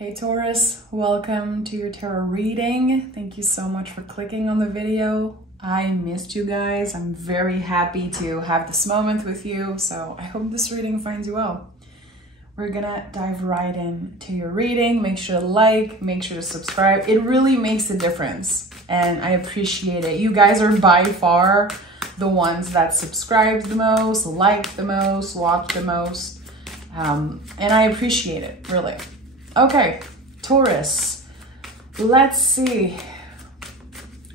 Hey Taurus, welcome to your tarot reading. Thank you so much for clicking on the video. I missed you guys. I'm very happy to have this moment with you, so I hope this reading finds you well. We're gonna dive right into your reading. Make sure to like, make sure to subscribe. It really makes a difference and I appreciate it. You guys are by far the ones that subscribe the most, like the most, watch the most, and I appreciate it, really. Okay, Taurus, let's see.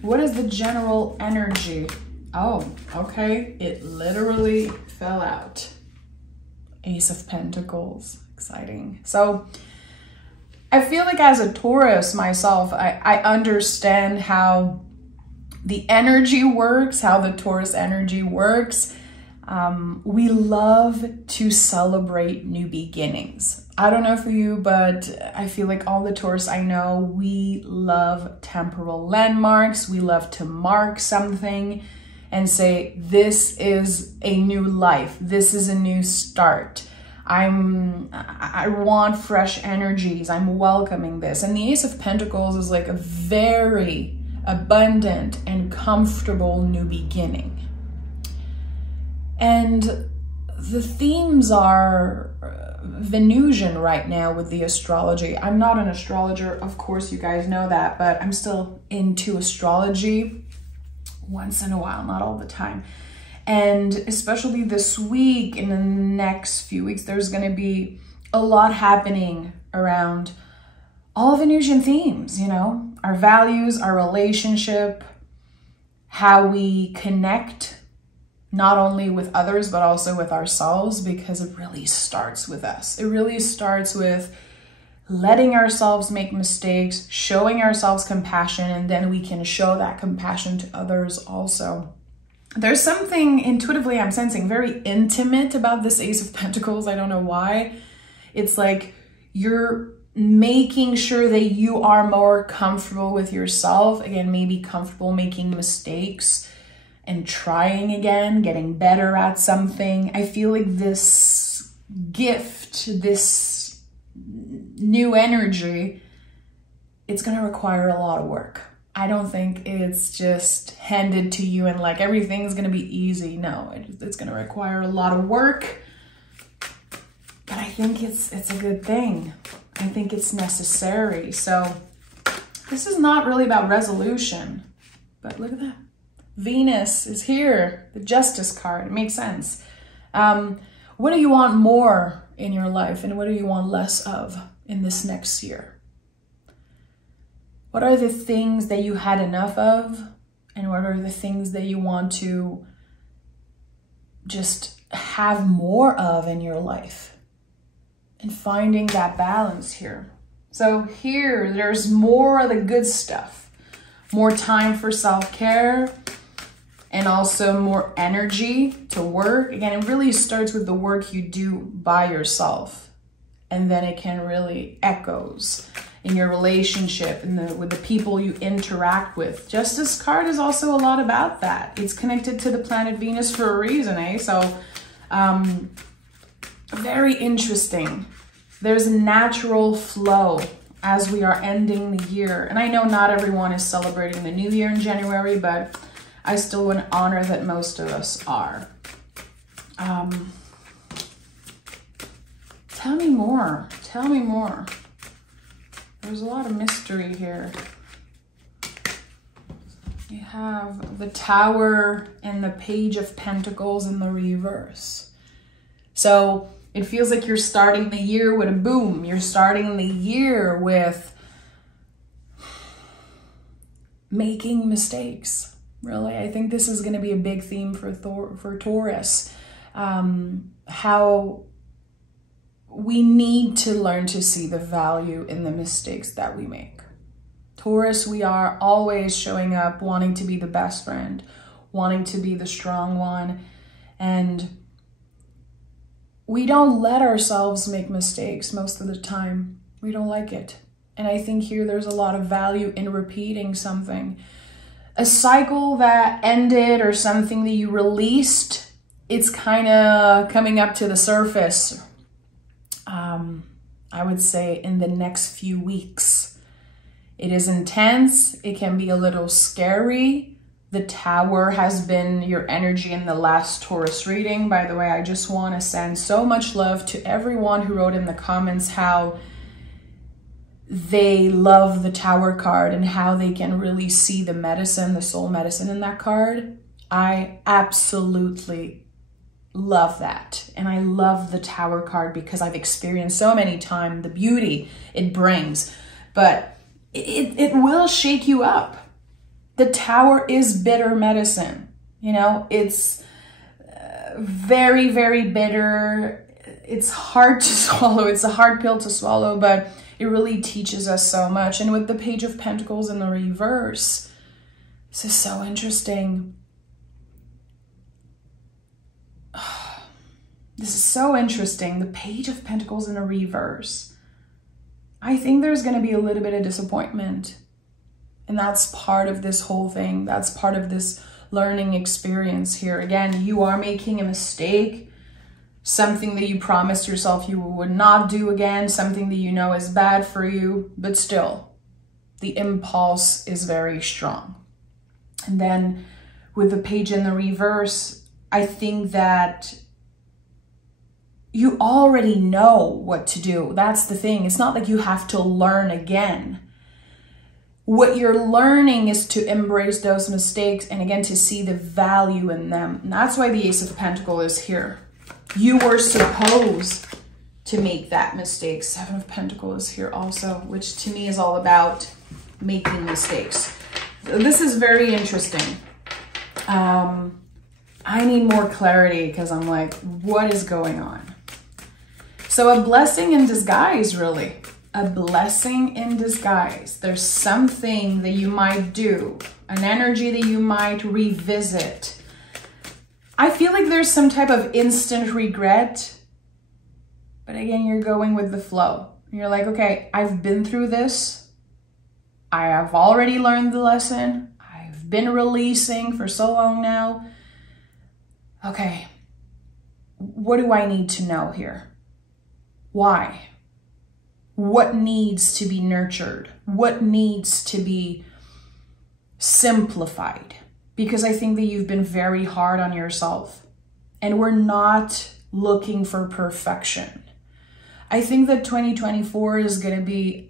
What is the general energy? Oh, okay, it literally fell out. Ace of Pentacles, exciting. So I feel like as a Taurus myself, I understand how the energy works, how the Taurus energy works. We love to celebrate new beginnings. I don't know for you, but I feel like all the Taurus I know, we love temporal landmarks. We love to mark something and say, this is a new life. This is a new start. I want fresh energies. I'm welcoming this. And the Ace of Pentacles is like a very abundant and comfortable new beginning. And the themes are Venusian right now with the astrology. I'm not an astrologer, of course you guys know that, but I'm still into astrology once in a while, not all the time. And especially this week, in the next few weeks, there's going to be a lot happening around all Venusian themes, you know, our values, our relationship, how we connect not only with others, but also with ourselves, because it really starts with us. It really starts with letting ourselves make mistakes, showing ourselves compassion, and then we can show that compassion to others also. There's something intuitively I'm sensing very intimate about this Ace of Pentacles. I don't know why. It's like you're making sure that you are more comfortable with yourself. Again, maybe comfortable making mistakes and trying again, getting better at something. I feel like this gift, this new energy, it's gonna require a lot of work. I don't think it's just handed to you and like everything's gonna be easy. No, it's gonna require a lot of work, but I think it's a good thing. I think it's necessary. So this is not really about resolution, but look at that. Venus is here, the Justice card. It makes sense. What do you want more in your life and what do you want less of in this next year? What are the things that you had enough of and what are the things that you want to just have more of in your life? And finding that balance here. So here, there's more of the good stuff. More time for self-care, and also more energy to work. Again, it really starts with the work you do by yourself. And then it can really echoes in your relationship and with the people you interact with. Justice card is also a lot about that. It's connected to the planet Venus for a reason, eh? So very interesting. There's a natural flow as we are ending the year. And I know not everyone is celebrating the new year in January, but I still want to honor that most of us are. Tell me more. Tell me more. There's a lot of mystery here. You have the Tower and the Page of Pentacles in the reverse. So it feels like you're starting the year with a boom. You're starting the year with making mistakes. Really, I think this is going to be a big theme for Taurus. How we need to learn to see the value in the mistakes that we make. Taurus, we are always showing up, wanting to be the best friend, wanting to be the strong one. And we don't let ourselves make mistakes most of the time. We don't like it. And I think here there's a lot of value in repeating something. A cycle that ended or something that you released, it's kind of coming up to the surface. I would say in the next few weeks. It is intense. It can be a little scary. The Tower has been your energy in the last Taurus reading. By the way, I just want to send so much love to everyone who wrote in the comments how they love the Tower card and how they can really see the medicine, the soul medicine in that card. I absolutely love that. And I love the Tower card because I've experienced so many times the beauty it brings. But it will shake you up. The Tower is bitter medicine. You know, it's very, very bitter. It's hard to swallow. It's a hard pill to swallow, but it really teaches us so much. And with the Page of Pentacles in the reverse, this is so interesting. This is so interesting. The Page of Pentacles in the reverse. I think there's going to be a little bit of disappointment. And that's part of this whole thing. That's part of this learning experience here. Again, you are making a mistake. Something that you promised yourself you would not do again. Something that you know is bad for you. But still, the impulse is very strong. And then with the Page in the reverse, I think that you already know what to do. That's the thing. It's not like you have to learn again. What you're learning is to embrace those mistakes and again, to see the value in them. And that's why the Ace of Pentacles is here. You were supposed to make that mistake. Seven of Pentacles is here also, which to me is all about making mistakes. So this is very interesting. I need more clarity because I'm like, what is going on? So a blessing in disguise, really. A blessing in disguise. There's something that you might do, an energy that you might revisit. I feel like there's some type of instant regret, but again, you're going with the flow. You're like, okay, I've been through this. I have already learned the lesson. I've been releasing for so long now. Okay, what do I need to know here? Why? What needs to be nurtured? What needs to be simplified? Because I think that you've been very hard on yourself and we're not looking for perfection. I think that 2024 is going to be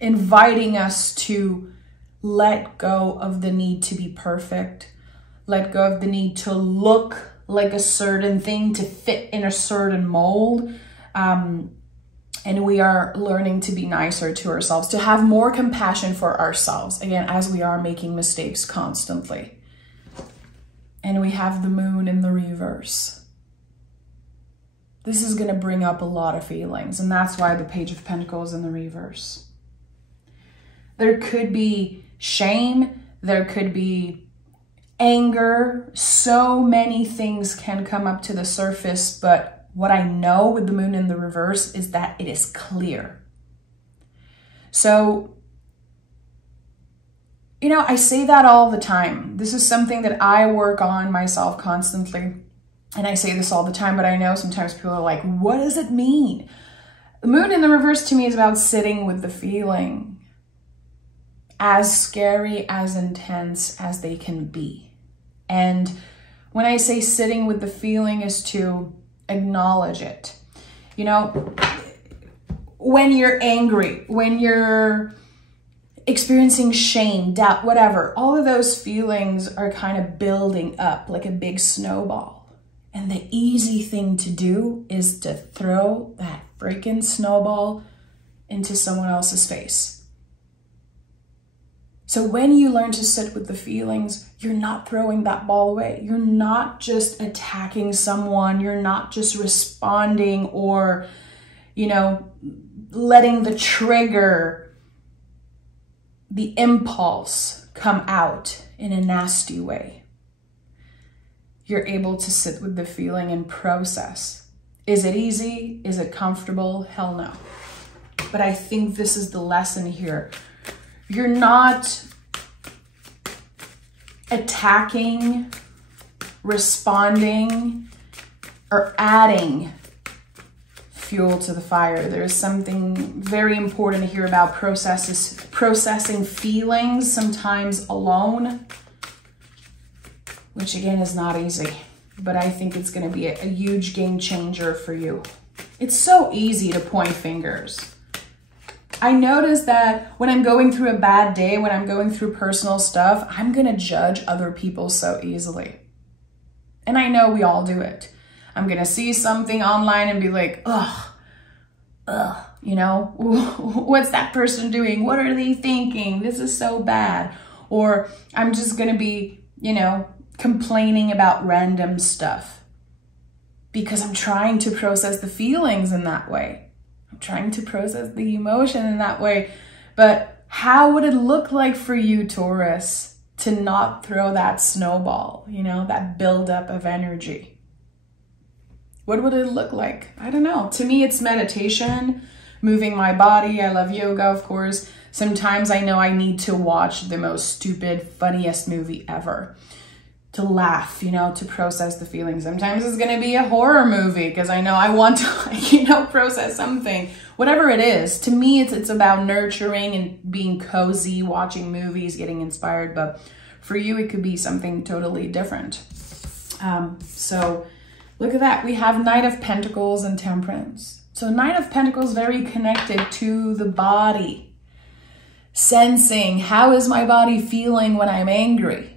inviting us to let go of the need to be perfect, let go of the need to look like a certain thing, to fit in a certain mold. And we are learning to be nicer to ourselves, to have more compassion for ourselves, again, as we are making mistakes constantly. And we have the Moon in the reverse. This is going to bring up a lot of feelings, and that's why the Page of Pentacles in the reverse. There could be shame, there could be anger, so many things can come up to the surface, but what I know with the Moon in the reverse is that it is clear. So, you know, I say that all the time. This is something that I work on myself constantly. And I say this all the time, but I know sometimes people are like, what does it mean? The Moon in the reverse to me is about sitting with the feeling. As scary, as intense as they can be. And when I say sitting with the feeling is to acknowledge it. You know, when you're angry, when you're experiencing shame, doubt, whatever, all of those feelings are kind of building up like a big snowball. And the easy thing to do is to throw that freaking snowball into someone else's face. So when you learn to sit with the feelings, you're not throwing that ball away. You're not just attacking someone. You're not just responding or, you know, letting the trigger, the impulse come out in a nasty way. You're able to sit with the feeling and process. Is it easy? Is it comfortable? Hell no. But I think this is the lesson here. You're not attacking, responding, or adding fuel to the fire. There's something very important here about processing feelings, sometimes alone, which again is not easy, but I think it's going to be a huge game changer for you. It's so easy to point fingers. I notice that when I'm going through a bad day, when I'm going through personal stuff, I'm going to judge other people so easily. And I know we all do it. I'm going to see something online and be like, ugh, you know, what's that person doing? What are they thinking? This is so bad. Or I'm just going to be, you know, complaining about random stuff because I'm trying to process the feelings in that way. I'm trying to process the emotion in that way. But how would it look like for you, Taurus, to not throw that snowball, you know, that buildup of energy? What would it look like? I don't know. To me, it's meditation, moving my body. I love yoga, of course. Sometimes I know I need to watch the most stupid, funniest movie ever to laugh, you know, to process the feelings. Sometimes it's going to be a horror movie because I know I want to, you know, process something. Whatever it is, to me, it's about nurturing and being cozy, watching movies, getting inspired. But for you, it could be something totally different. So look at that. We have Knight of Pentacles and Temperance. So Knight of Pentacles, very connected to the body. Sensing, how is my body feeling when I'm angry?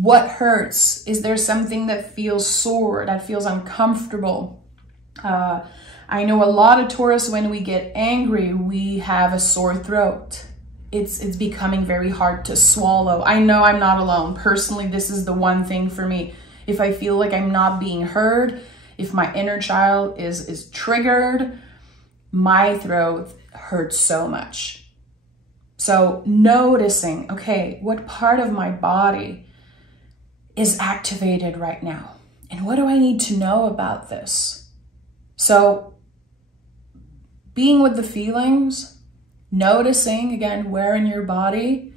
What hurts? Is there something that feels sore, that feels uncomfortable? I know a lot of Taurus, when we get angry, we have a sore throat. It's becoming very hard to swallow. I know I'm not alone. Personally, this is the one thing for me. If I feel like I'm not being heard, if my inner child is triggered, my throat hurts so much. So noticing, okay, what part of my body is activated right now? And what do I need to know about this? So being with the feelings, noticing again, where in your body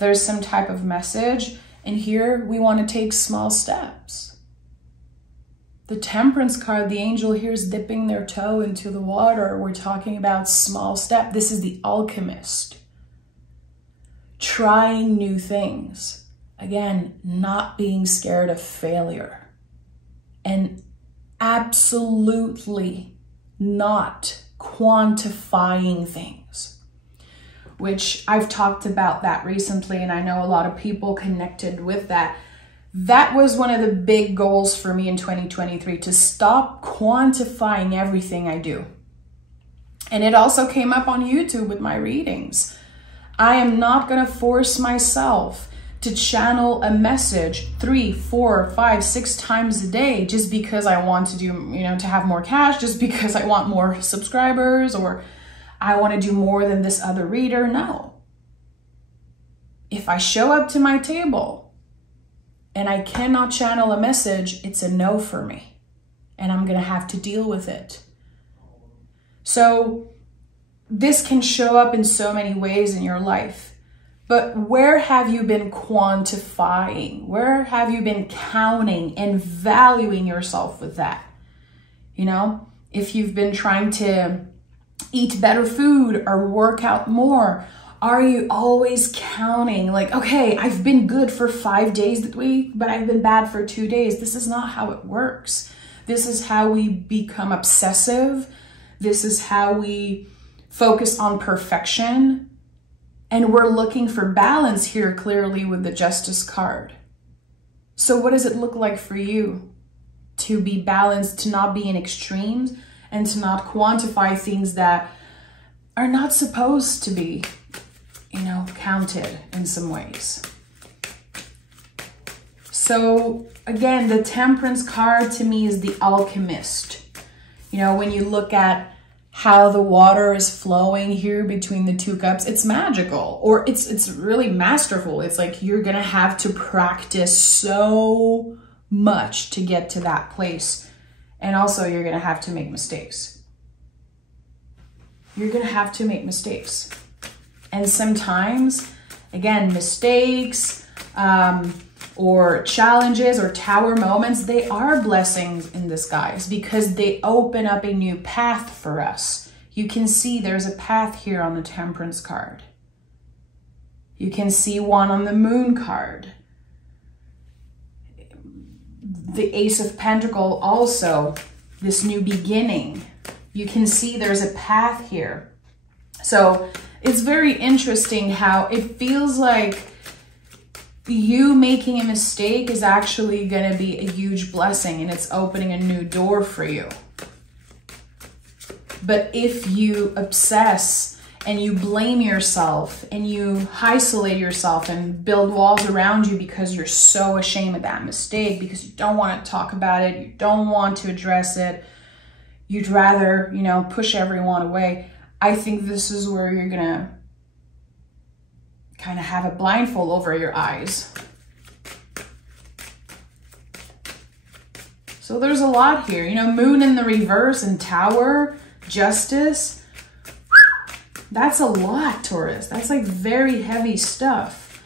there's some type of message. And here we want to take small steps. The Temperance card, the angel here is dipping their toe into the water. We're talking about small step. This is the alchemist. Trying new things. Again, not being scared of failure. And absolutely not quantifying things. Which I've talked about that recently, and I know a lot of people connected with that. That was one of the big goals for me in 2023, to stop quantifying everything I do. And it also came up on YouTube with my readings. I am not going to force myself to channel a message 3, 4, 5, 6 times a day just because I want to do, you know, to have more cash, just because I want more subscribers, or I want to do more than this other reader. No. If I show up to my table and I cannot channel a message, it's a no for me. And I'm going to have to deal with it. So this can show up in so many ways in your life. But where have you been quantifying? Where have you been counting and valuing yourself with that? You know, if you've been trying to eat better food or work out more, are you always counting like, okay, I've been good for 5 days this week, but I've been bad for 2 days. This is not how it works. This is how we become obsessive. This is how we focus on perfection. And we're looking for balance here clearly with the Justice card. So what does it look like for you to be balanced, to not be in extremes, and to not quantify things that are not supposed to be, you know, counted in some ways? So again, the Temperance card to me is the alchemist. You know, when you look at how the water is flowing here between the 2 cups, it's magical, or it's really masterful. It's like you're gonna have to practice so much to get to that place. And also you're gonna have to make mistakes. You're gonna have to make mistakes. And sometimes, again, mistakes, or challenges or tower moments, they are blessings in disguise because they open up a new path for us. You can see there's a path here on the Temperance card. You can see one on the Moon card. The Ace of Pentacles also, this new beginning. You can see there's a path here. So it's very interesting how it feels like you making a mistake is actually going to be a huge blessing and it's opening a new door for you. But if you obsess and you blame yourself and you isolate yourself and build walls around you because you're so ashamed of that mistake, because you don't want to talk about it, you don't want to address it, you'd rather, you know, push everyone away, I think this is where you're going to kind of have a blindfold over your eyes. So there's a lot here, you know, Moon in the reverse and Tower, Justice. That's a lot, Taurus. That's like very heavy stuff.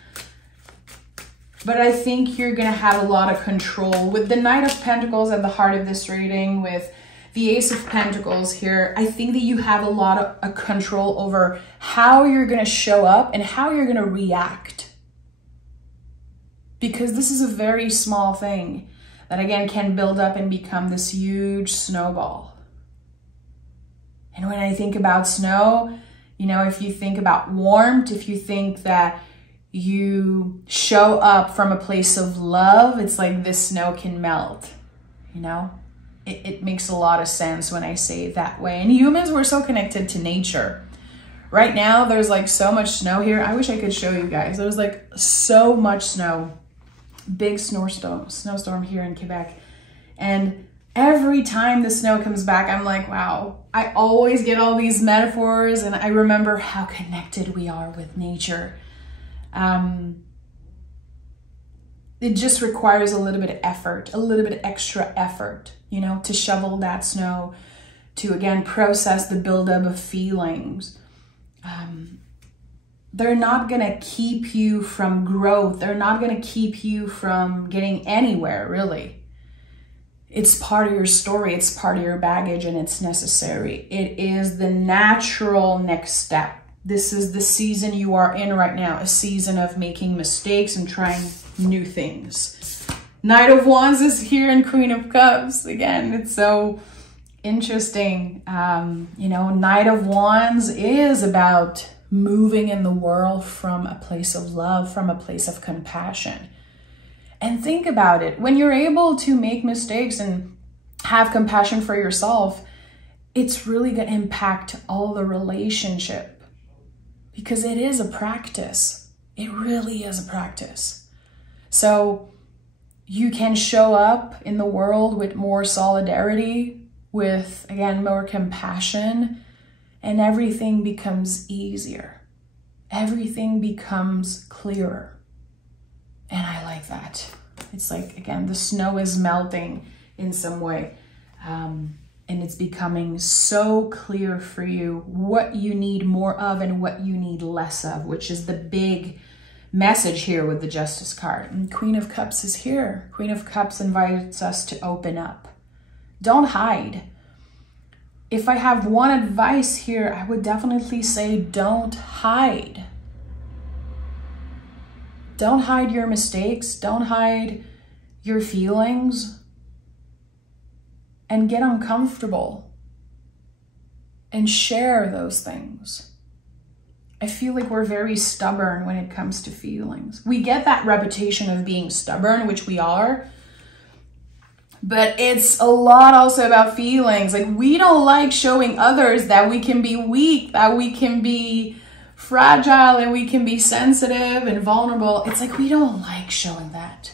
But I think you're going to have a lot of control. With the Knight of Pentacles at the heart of this reading, with the Ace of Pentacles here, I think that you have a lot of control over how you're going to show up and how you're going to react. Because this is a very small thing that, again, can build up and become this huge snowball. And when I think about snow, you know, if you think about warmth, if you think that you show up from a place of love, it's like this snow can melt, you know? It makes a lot of sense when I say it that way. And humans, we're so connected to nature. Right now, there's like so much snow here. I wish I could show you guys. There's like so much snow. Big snowstorm here in Quebec. And every time the snow comes back, I'm like, wow, I always get all these metaphors and I remember how connected we are with nature. It just requires a little bit of effort, a little bit of extra effort, you know, to shovel that snow, to again process the buildup of feelings. They're not going to keep you from growth. They're not going to keep you from getting anywhere, really. It's part of your story. It's part of your baggage and it's necessary. It is the natural next step. This is the season you are in right now, a season of making mistakes and trying new things. Knight of Wands is here and Queen of Cups. Again, it's so interesting. You know, Knight of Wands is about moving in the world from a place of love, from a place of compassion. And think about it. When you're able to make mistakes and have compassion for yourself, it's really going to impact all the relationship. Because it is a practice. It really is a practice. So you can show up in the world with more solidarity, with, again, more compassion, and everything becomes easier. Everything becomes clearer. And I like that. It's like, again, the snow is melting in some way. And it's becoming so clear for you what you need more of and what you need less of, which is the big message here with the Justice card. And Queen of Cups is here. Queen of Cups invites us to open up. Don't hide. If I have one advice here, I would definitely say don't hide. Don't hide your mistakes. Don't hide your feelings. And get uncomfortable and share those things. I feel like we're very stubborn when it comes to feelings. We get that reputation of being stubborn, which we are, but it's a lot also about feelings. Like, we don't like showing others that we can be weak, that we can be fragile, and we can be sensitive and vulnerable. It's like, we don't like showing that.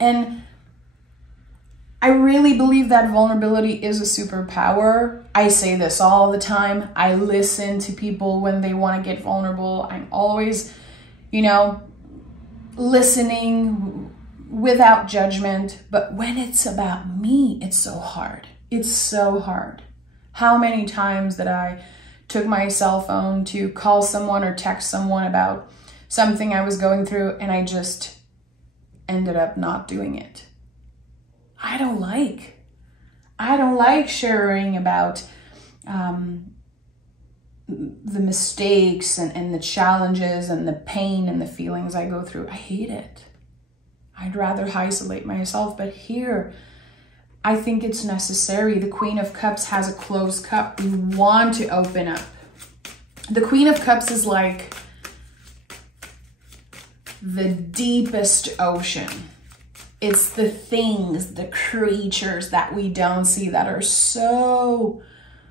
And I really believe that vulnerability is a superpower. I say this all the time. I listen to people when they want to get vulnerable. I'm always, you know, listening without judgment. But when it's about me, it's so hard. It's so hard. How many times that I took my cell phone to call someone or text someone about something I was going through, and I just ended up not doing it. I don't like sharing about the mistakes and the challenges and the pain and the feelings I go through. I hate it. I'd rather isolate myself, but here, I think it's necessary. The Queen of Cups has a closed cup. We want to open up. The Queen of Cups is like the deepest ocean. It's the things, the creatures that we don't see that are so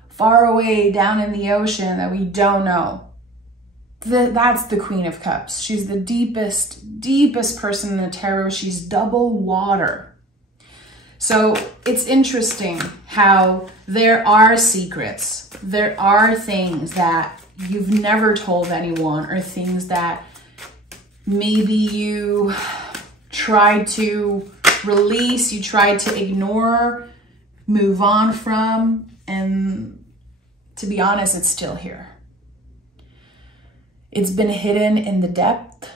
far away down in the ocean that we don't know. That's the Queen of Cups. She's the deepest person in the tarot. She's double water. So it's interesting how there are secrets. There are things that you've never told anyone, or things that maybe you tried to release, you tried to ignore, move on from, and to be honest, it's still here. It's been hidden in the depth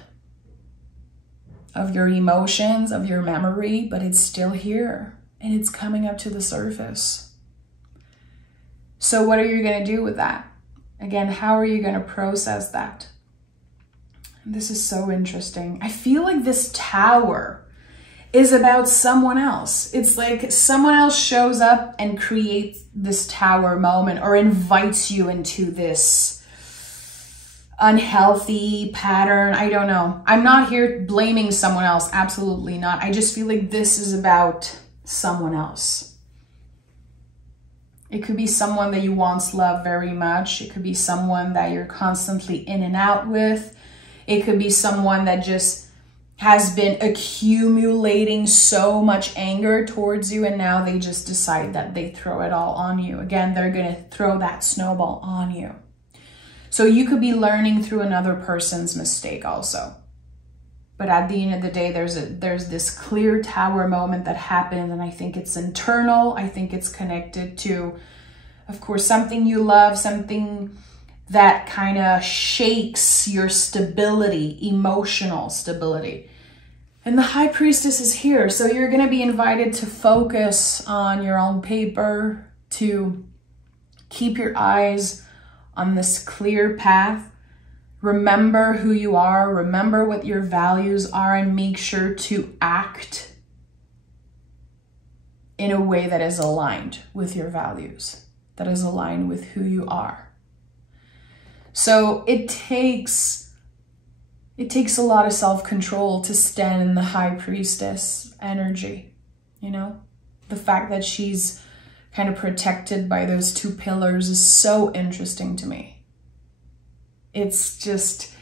of your emotions, of your memory, but it's still here and it's coming up to the surface. So what are you going to do with that? Again, how are you going to process that? This is so interesting. I feel like this Tower is about someone else. It's like someone else shows up and creates this Tower moment, or invites you into this unhealthy pattern. I don't know. I'm not here blaming someone else. Absolutely not. I just feel like this is about someone else. It could be someone that you once loved very much. It could be someone that you're constantly in and out with. It could be someone that just has been accumulating so much anger towards you, and now they just decide that they throw it all on you. Again, they're going to throw that snowball on you. So you could be learning through another person's mistake also. But at the end of the day, there's this clear Tower moment that happened, and I think it's internal. I think it's connected to, of course, something you love, something that kind of shakes your stability, emotional stability. And the High Priestess is here. So you're going to be invited to focus on your own paper, to keep your eyes on this clear path. Remember who you are, remember what your values are, and make sure to act in a way that is aligned with your values, that is aligned with who you are. So it takes a lot of self-control to stand in the High Priestess energy, you know? The fact that she's kind of protected by those two pillars is so interesting to me. It's just,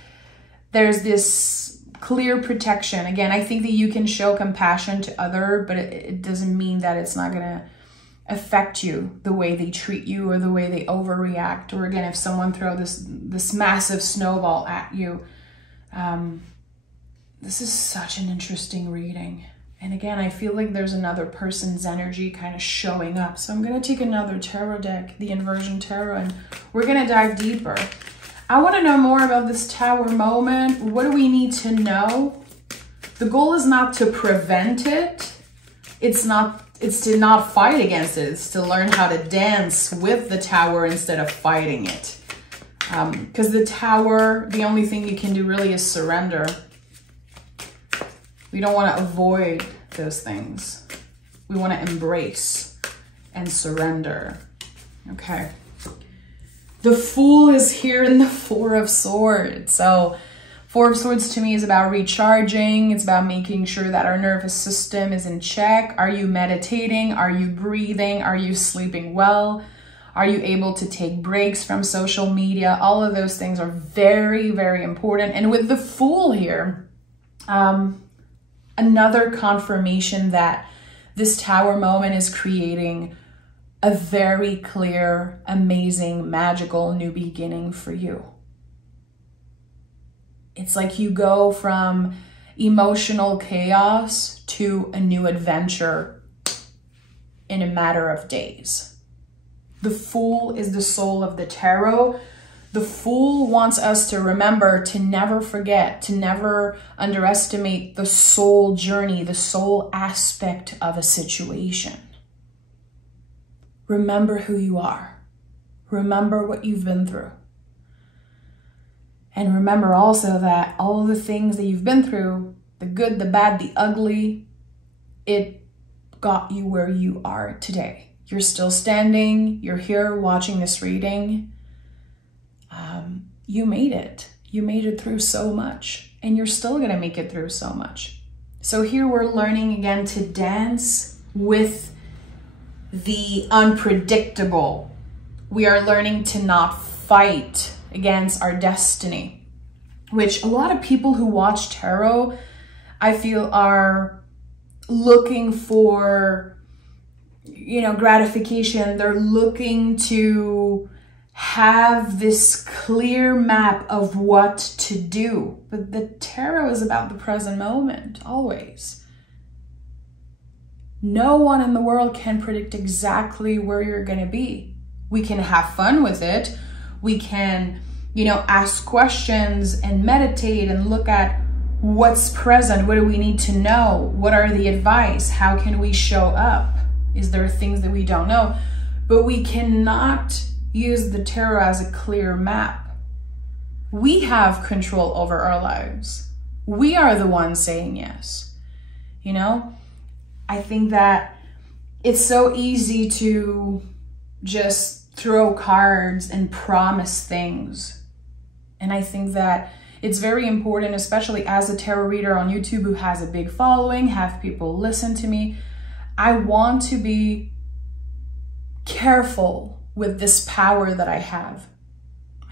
there's this clear protection. Again, I think that you can show compassion to others, but it doesn't mean that it's not going to affect you the way they treat you or the way they overreact. Or again, if someone throws this massive snowball at you, this is such an interesting reading. And again, I feel like there's another person's energy kind of showing up. So I'm going to take another tarot deck, the Inversion Tarot, and we're going to dive deeper. I want to know more about this Tower moment. What do we need to know? The goal is not to prevent it. It's to not fight against it. It's to learn how to dance with the Tower instead of fighting it. Because the Tower, the only thing you can do really is surrender. We don't want to avoid those things. We want to embrace and surrender. Okay. The Fool is here in the Four of Swords. So Four of Swords to me is about recharging. It's about making sure that our nervous system is in check. Are you meditating? Are you breathing? Are you sleeping well? Are you able to take breaks from social media? All of those things are very, very important. And with the Fool here, another confirmation that this Tower moment is creating a very clear, amazing, magical new beginning for you. It's like you go from emotional chaos to a new adventure in a matter of days. The Fool is the soul of the tarot. The Fool wants us to remember, to never forget, to never underestimate the soul journey, the soul aspect of a situation. Remember who you are. Remember what you've been through. And remember also that all the things that you've been through, the good, the bad, the ugly, it got you where you are today. You're still standing. You're here watching this reading. You made it. You made it through so much, and you're still going to make it through so much. So here we're learning again to dance with the unpredictable. We are learning to not fight against our destiny, which a lot of people who watch tarot, I feel, are looking for, gratification. They're looking to have this clear map of what to do. But the tarot is about the present moment, always. No one in the world can predict exactly where you're going to be. We can have fun with it. We can, ask questions and meditate and look at what's present. What do we need to know? What are the advice? How can we show up? Is there things that we don't know? But we cannot use the tarot as a clear map. We have control over our lives. We are the ones saying yes. I think that it's so easy to just throw cards and promise things. And I think that it's very important, especially as a tarot reader on YouTube who has a big following, have people listen to me. I want to be careful with this power that I have.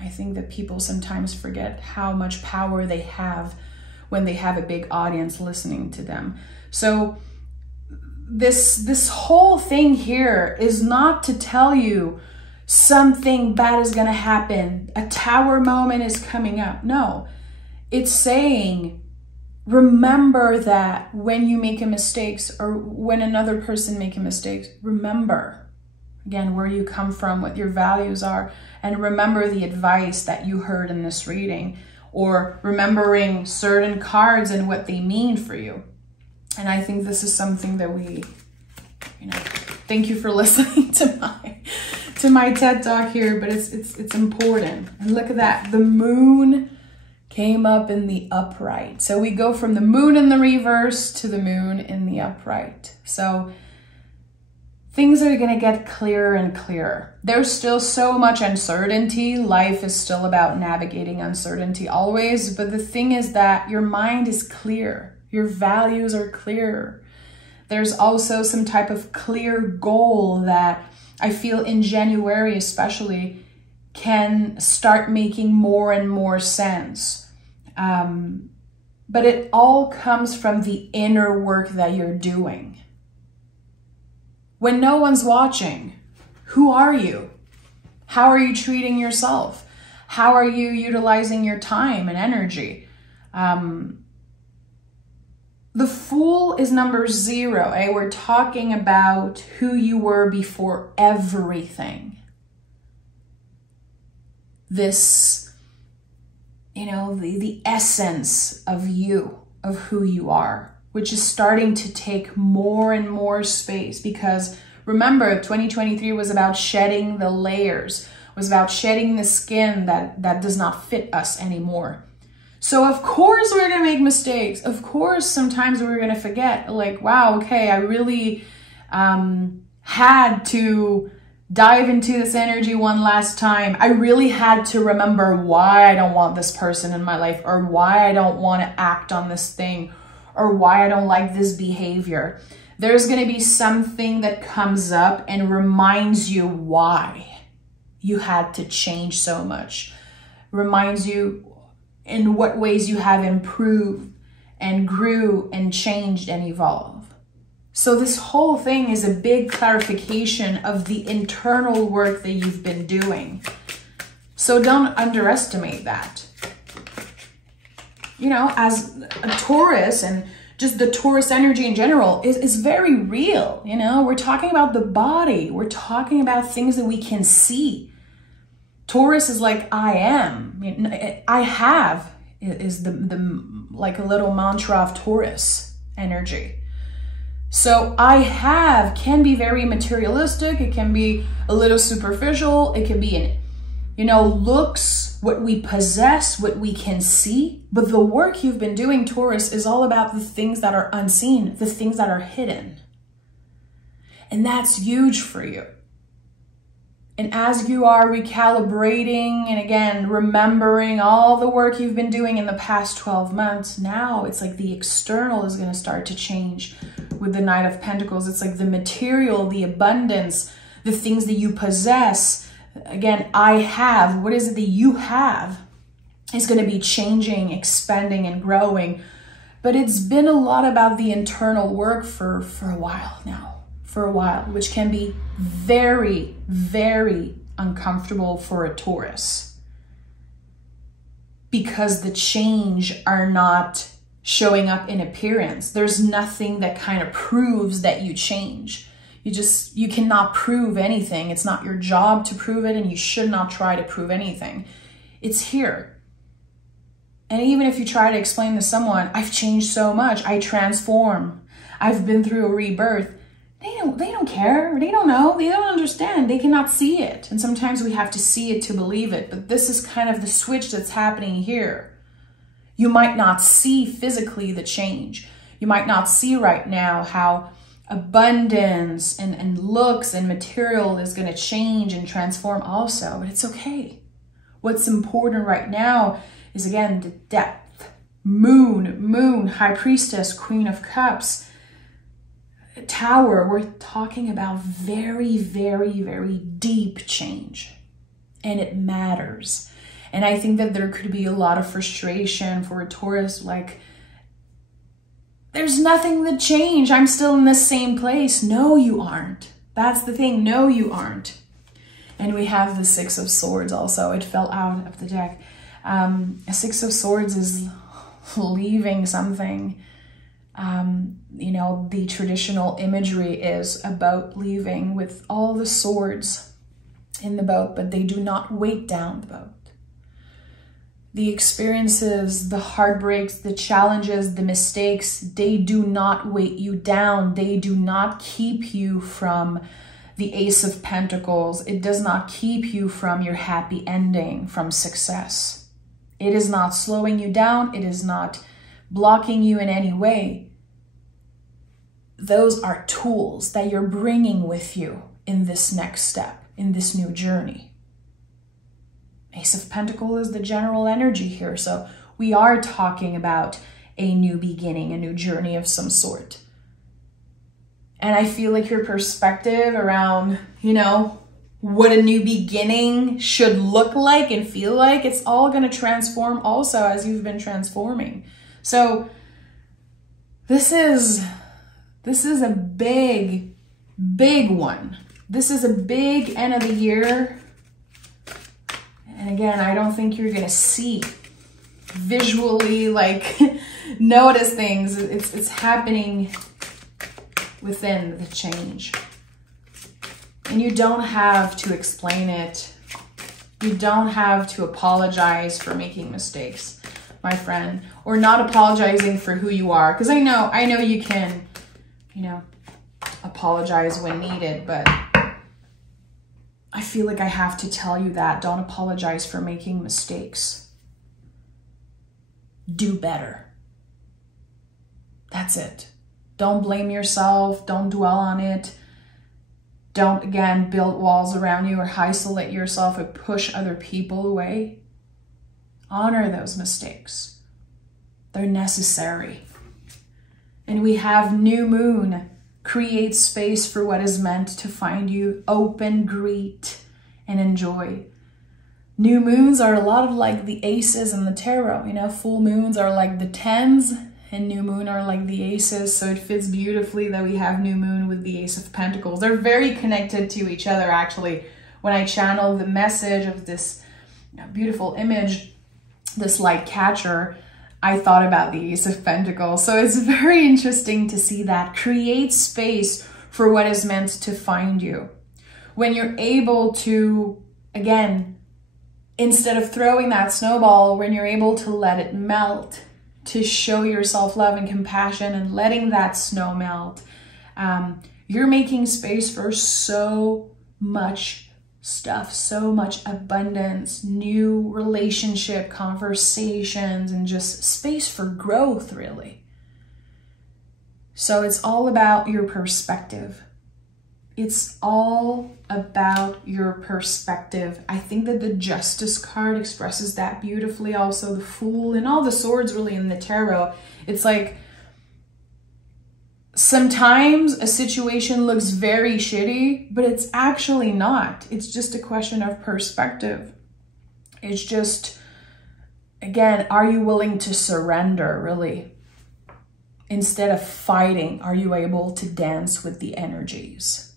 I think that people sometimes forget how much power they have when they have a big audience listening to them. So this whole thing here is not to tell you something bad is going to happen, a tower moment is coming up. No, it's saying, remember that when you make a mistake or when another person makes a mistake, remember again where you come from, what your values are, and remember the advice that you heard in this reading, or remembering certain cards and what they mean for you. And I think this is something that we, thank you for listening to my TED Talk here, but it's important. And look at that, the moon came up in the upright. So we go from the moon in the reverse to the moon in the upright. So things are going to get clearer and clearer. There's still so much uncertainty. Life is still about navigating uncertainty always. But the thing is that your mind is clear. Your values are clear. There's also some type of clear goal that I feel in January especially can start making more and more sense. But it all comes from the inner work that you're doing. When no one's watching, who are you? How are you treating yourself? How are you utilizing your time and energy? The Fool is number 0. We're talking about who you were before everything. This, the essence of you, of who you are, which is starting to take more and more space, because remember, 2023 was about shedding the layers, was about shedding the skin that does not fit us anymore. So of course we're going to make mistakes. Of course, sometimes we're going to forget, like, wow, okay, I really had to dive into this energy one last time. I really had to remember why I don't want this person in my life, or why I don't want to act on this thing, or why I don't like this behavior. There's going to be something that comes up and reminds you why you had to change so much. Reminds you in what ways you have improved and grew and changed and evolved. So this whole thing is a big clarification of the internal work that you've been doing. So don't underestimate that. As a Taurus, and just the Taurus energy in general is very real. We're talking about the body. We're talking about things that we can see. Taurus is like, I am. I have is the like a little mantra of Taurus energy. So I have can be very materialistic. It can be a little superficial. It can be in, you know, looks, what we possess, what we can see. But the work you've been doing, Taurus, is all about the things that are unseen, the things that are hidden. And that's huge for you. And as you are recalibrating and again, remembering all the work you've been doing in the past 12 months, now it's like the external is going to start to change with the Knight of Pentacles. It's like the material, the abundance, the things that you possess. Again, I have, what is it that you have is going to be changing, expanding, and growing. But it's been a lot about the internal work for a while now. For a while, which can be very, very uncomfortable for a Taurus because the change are not showing up in appearance. There's nothing that kind of proves that you change. You cannot prove anything. It's not your job to prove it, and you should not try to prove anything. It's here. And even if you try to explain to someone, I've changed so much, I transform, I've been through a rebirth, they don't care. They don't know. They don't understand. They cannot see it. And sometimes we have to see it to believe it. But this is kind of the switch that's happening here. You might not see physically the change. You might not see right now how abundance and looks and material is going to change and transform also. But it's okay. What's important right now is, again, the depth. Moon, High Priestess, Queen of Cups, Tower. We're talking about very, very, very deep change, and it matters. And I think that there could be a lot of frustration for a Taurus, like, there's nothing to change. I'm still in the same place. No, you aren't. That's the thing. No, you aren't. And we have the Six of Swords also. It fell out of the deck. A Six of Swords is leaving something. You know, the traditional imagery is about leaving with all the swords in the boat, but they do not weight down the boat. The experiences, the heartbreaks, the challenges, the mistakes, they do not weight you down. They do not keep you from the Ace of Pentacles. It does not keep you from your happy ending, from success. It is not slowing you down. It is not blocking you in any way. Those are tools that you're bringing with you in this next step, in this new journey. Ace of Pentacles is the general energy here. So we are talking about a new beginning, a new journey of some sort. And I feel like your perspective around, you know, what a new beginning should look like and feel like, it's all going to transform also as you've been transforming. So this is a big, big one. This is a big end of the year. And again, I don't think you're going to see visually, like, notice things. It's happening within the change. And you don't have to explain it. You don't have to apologize for making mistakes, my friend, or not apologizing for who you are. Because I know you can, you know, apologize when needed, but I feel like I have to tell you that. Don't apologize for making mistakes. Do better. That's it. Don't blame yourself. Don't dwell on it. Don't, again, build walls around you or isolate yourself or push other people away. Honor those mistakes. They're necessary. And we have new moon. Create space for what is meant to find you. Open, greet, and enjoy. New moons are a lot of like the aces in the tarot. You know, full moons are like the 10s and new moon are like the aces. So it fits beautifully that we have new moon with the Ace of Pentacles. They're very connected to each other, actually. When I channel the message of this beautiful image, this light catcher, I thought about the Ace of Pentacles. So it's very interesting to see that. Create space for what is meant to find you. When you're able to, again, instead of throwing that snowball, when you're able to let it melt, to show yourself love and compassion and letting that snow melt, you're making space for so much stuff, so much abundance, new relationship conversations, and just space for growth, really. So it's all about your perspective. It's all about your perspective. I think that the Justice card expresses that beautifully. Also the Fool and all the swords really in the tarot. It's like sometimes a situation looks very shitty, but it's actually not. It's just a question of perspective. It's just, again, are you willing to surrender, really? Instead of fighting, are you able to dance with the energies?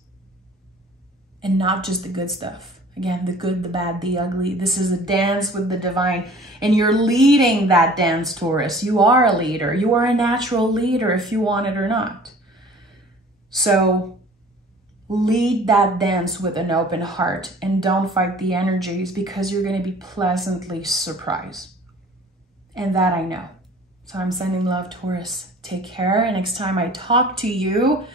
And not just the good stuff. Again, the good, the bad, the ugly. This is a dance with the divine. And you're leading that dance, Taurus. You are a leader. You are a natural leader if you want it or not. So lead that dance with an open heart and don't fight the energies, because you're going to be pleasantly surprised. And that I know. So I'm sending love, Taurus. Take care. And next time I talk to you,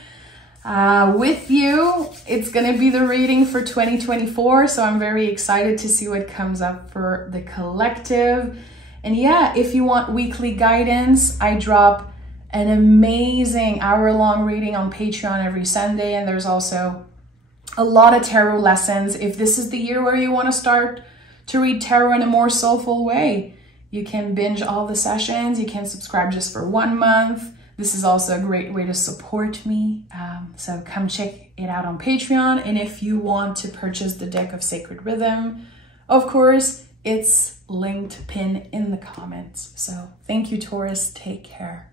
with you, it's going to be the reading for 2024. So I'm very excited to see what comes up for the collective. And yeah, if you want weekly guidance, I drop an amazing hour-long reading on Patreon every Sunday. And there's also a lot of tarot lessons. If this is the year where you want to start to read tarot in a more soulful way, you can binge all the sessions. You can subscribe just for 1 month. This is also a great way to support me. So come check it out on Patreon. And if you want to purchase the deck of Sacred Rhythm, of course, it's linked, pinned in the comments. So thank you, Taurus. Take care.